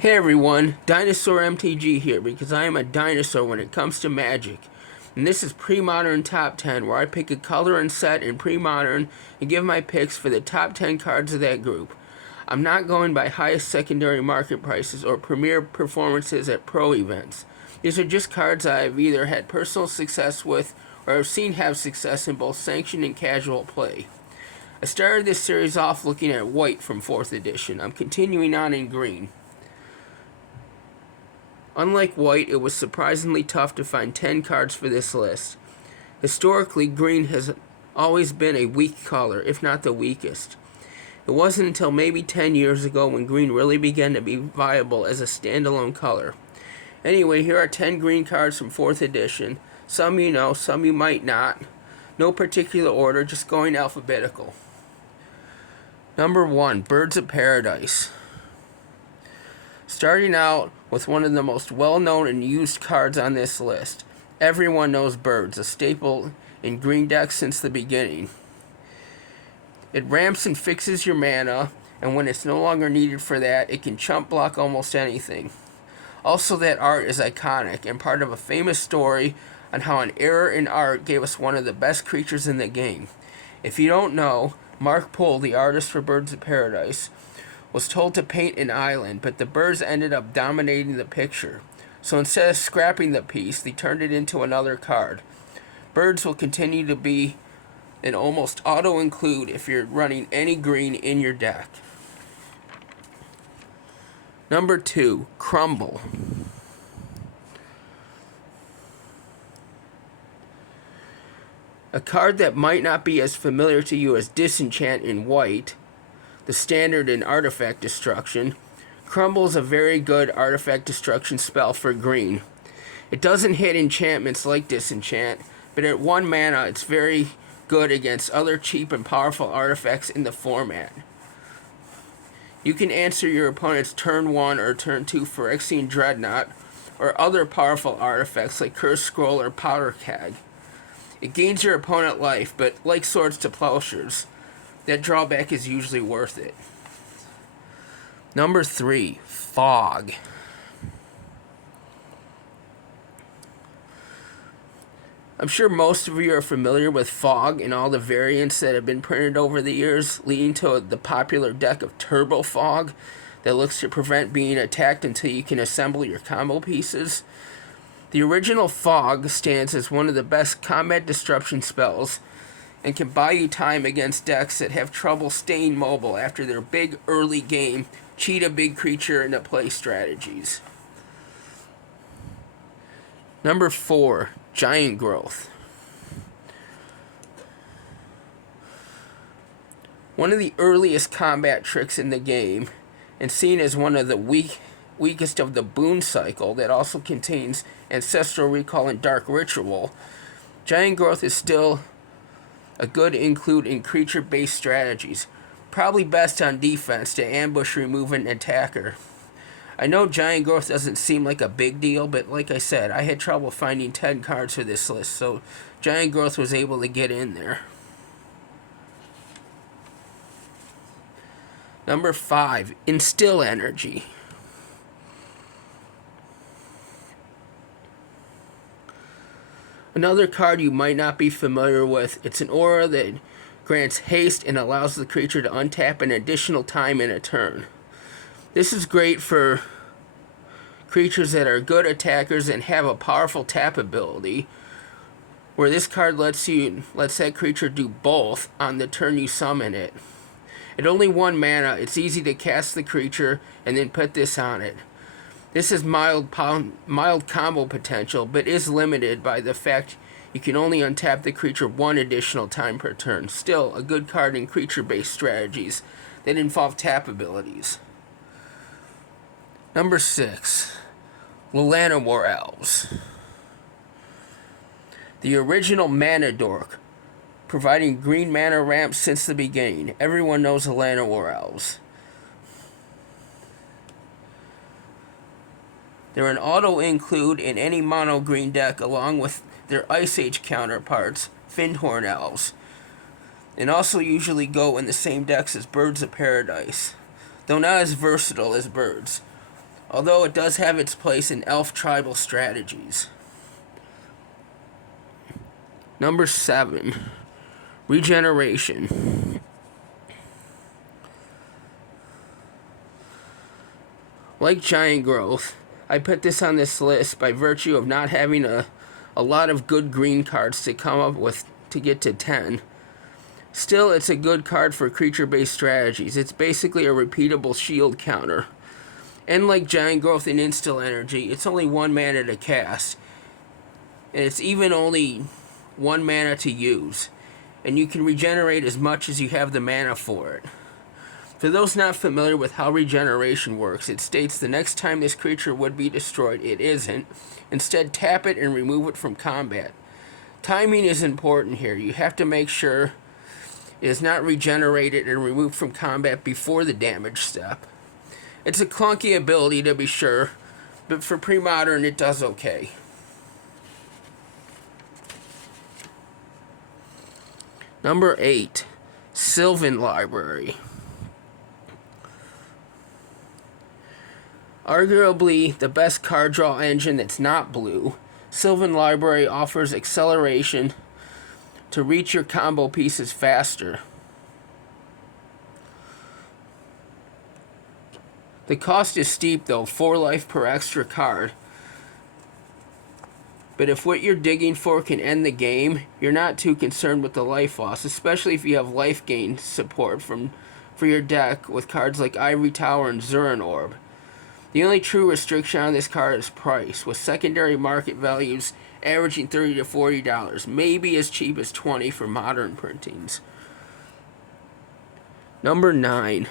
Hey everyone, Dinosaur MTG here because I am a dinosaur when it comes to Magic. And this is Premodern Top 10, where I pick a color and set in Premodern and give my picks for the top 10 cards of that group. I'm not going by highest secondary market prices or premier performances at pro events. These are just cards I've either had personal success with or have seen have success in both sanctioned and casual play. I started this series off looking at white from 4th edition. I'm continuing on in green. Unlike white, it was surprisingly tough to find 10 cards for this list. Historically, green has always been a weak color, if not the weakest. It wasn't until maybe 10 years ago when green really began to be viable as a standalone color. Anyway, here are 10 green cards from 4th edition. Some you know, some you might not. No particular order, just going alphabetical. Number 1, Birds of Paradise. Starting out with one of the most well-known and used cards on this list. Everyone knows Birds, a staple in green decks since the beginning. It ramps and fixes your mana, and when it's no longer needed for that, it can chump block almost anything. Also, that art is iconic and part of a famous story on how an error in art gave us one of the best creatures in the game. If you don't know, Mark Pohl, the artist for Birds of Paradise, was told to paint an island, but the birds ended up dominating the picture. So instead of scrapping the piece, they turned it into another card. Birds will continue to be an almost auto-include if you're running any green in your deck. Number 2, Crumble. A card that might not be as familiar to you as Disenchant in white, the standard in artifact destruction. Crumble is a very good artifact destruction spell for green. It doesn't hit enchantments like Disenchant, but at 1 mana it's very good against other cheap and powerful artifacts in the format. You can answer your opponent's turn 1 or turn 2 Phyrexian Dreadnought or other powerful artifacts like Cursed Scroll or Powder Keg. It gains your opponent life, but like Swords to Plowshares, that drawback is usually worth it. Number 3, Fog. I'm sure most of you are familiar with Fog and all the variants that have been printed over the years, leading to the popular deck of Turbo Fog that looks to prevent being attacked until you can assemble your combo pieces. The original Fog stands as one of the best combat disruption spells and can buy you time against decks that have trouble staying mobile after their big early game cheat a big creature into play strategies. Number 4, Giant Growth. One of the earliest combat tricks in the game, and seen as one of the weakest of the boon cycle that also contains Ancestral Recall and Dark Ritual, Giant Growth is still a good include in creature-based strategies. Probably best on defense to ambush, remove an attacker. I know Giant Growth doesn't seem like a big deal, but like I said, I had trouble finding 10 cards for this list, so Giant Growth was able to get in there. Number 5, Instill Energy. Another card you might not be familiar with. It's an aura that grants haste and allows the creature to untap an additional time in a turn. This is great for creatures that are good attackers and have a powerful tap ability, where this card lets that creature do both on the turn you summon it. At only 1 mana, it's easy to cast the creature and then put this on it. This has mild combo potential, but is limited by the fact you can only untap the creature 1 additional time per turn. Still, a good card in creature-based strategies that involve tap abilities. Number 6, Llanowar Elves. The original mana dork, providing green mana ramps since the beginning. Everyone knows Llanowar Elves. They're an auto-include in any mono-green deck along with their Ice Age counterparts, Fyndhorn Elves, and also usually go in the same decks as Birds of Paradise, though not as versatile as Birds. although it does have its place in elf tribal strategies. Number 7, regeneration. Like giant growth, I put this on this list by virtue of not having a lot of good green cards to come up with to get to 10. Still, it's a good card for creature-based strategies. It's basically a repeatable shield counter. And like giant growth and instill energy, it's only 1 mana to cast. And it's even only 1 mana to use. And you can regenerate as much as you have the mana for it. For those not familiar with how regeneration works, it states the next time this creature would be destroyed, it isn't. Instead, tap it and remove it from combat. Timing is important here. You have to make sure it is not regenerated and removed from combat before the damage step. It's a clunky ability to be sure, but for Premodern it does okay. Number 8, Sylvan Library. Arguably the best card draw engine that's not blue, Sylvan Library offers acceleration to reach your combo pieces faster. The cost is steep though, 4 life per extra card. But if what you're digging for can end the game, you're not too concerned with the life loss, especially if you have life gain support for your deck with cards like Ivory Tower and Zuran Orb. The only true restriction on this card is price, with secondary market values averaging $30 to $40, maybe as cheap as $20 for modern printings. Number 9,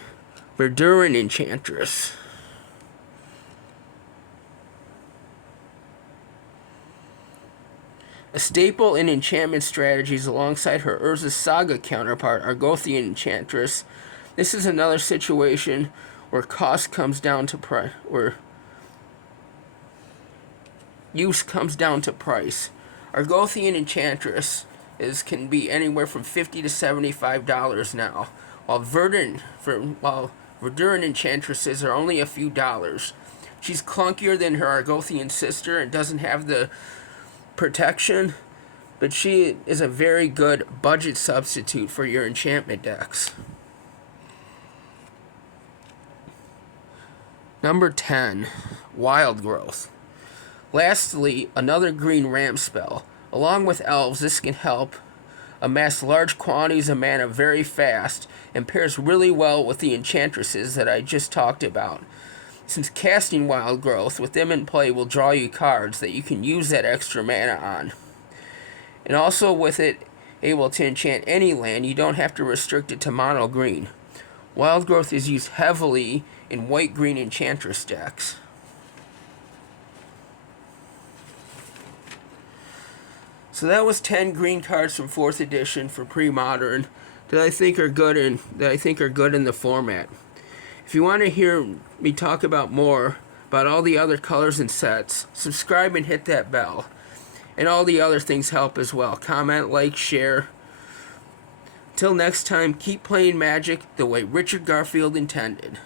Verduran Enchantress. A staple in enchantment strategies alongside her Urza Saga counterpart, Argothian Enchantress. This is another situation where cost comes down to price, where use comes down to price. Argothian Enchantress can be anywhere from $50 to $75 now, while Verduran Enchantresses are only a few dollars. She's clunkier than her Argothian sister and doesn't have the protection, but she is a very good budget substitute for your enchantment decks. Number 10, Wild Growth. Lastly, another green ramp spell. Along with elves, this can help amass large quantities of mana very fast and pairs really well with the enchantresses that I just talked about, since casting Wild Growth with them in play will draw you cards that you can use that extra mana on. And also with it able to enchant any land, you don't have to restrict it to mono green. Wild Growth is used heavily in white-green enchantress decks. So that was 10 green cards from 4th edition for Premodern that I think are good in the format. If you want to hear me talk about more about all the other colors and sets, subscribe and hit that bell. And all the other things help as well. Comment, like, share. Till next time, keep playing Magic the way Richard Garfield intended.